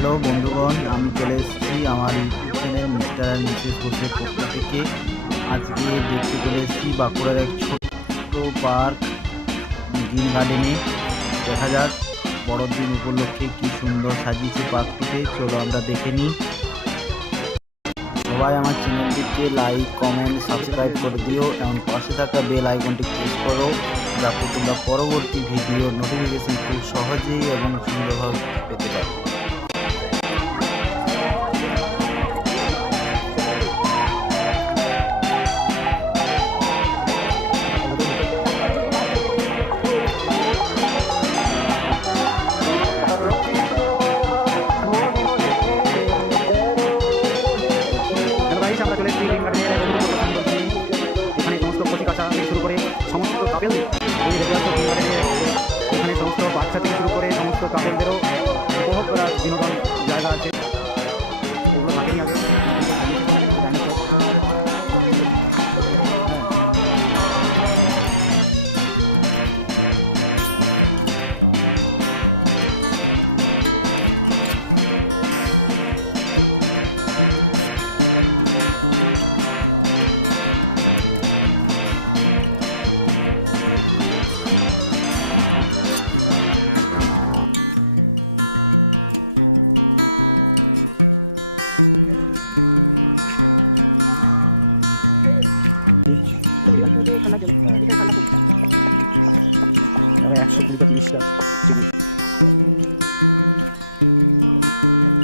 Hello বন্ধুগণ, আমি চলে এসেছি আমার ইউটিউব চ্যানেল মিস্টার আর মিসেস ঘোষের পক্ষ থেকে। আজকে দেখতে চলে এসেছি বাঁকুড়ার এক ছোট্ট পার্ক গ্রিন গার্ডেনে। দেখা যাক বড়দিন উপলক্ষে কি সুন্দর সাজিয়েছে পার্কটিতে। চলো আমরা দেখে নিই। সবাই আমার চ্যানেলটিকে লাইক, কমেন্ট, সাবস্ক্রাইব করে দিও এবং পাশে থাকা বেল আইকনটি প্রেস করো, যাতে তোমরা পরবর্তী ভিডিওর নোটিফিকেশন খুব সহজেই এবং সুন্দরভাবে পেতে পারো। আমরা চলে এসেছি এখানে সমস্ত কচি কাঁচা শুরু করে সমস্ত কাপেল এখানে সমস্ত বাচ্চা থেকে শুরু করে সমস্ত কাপেলদেরও উপভোগ করার বিনোদন জায়গা আছে। Thank you.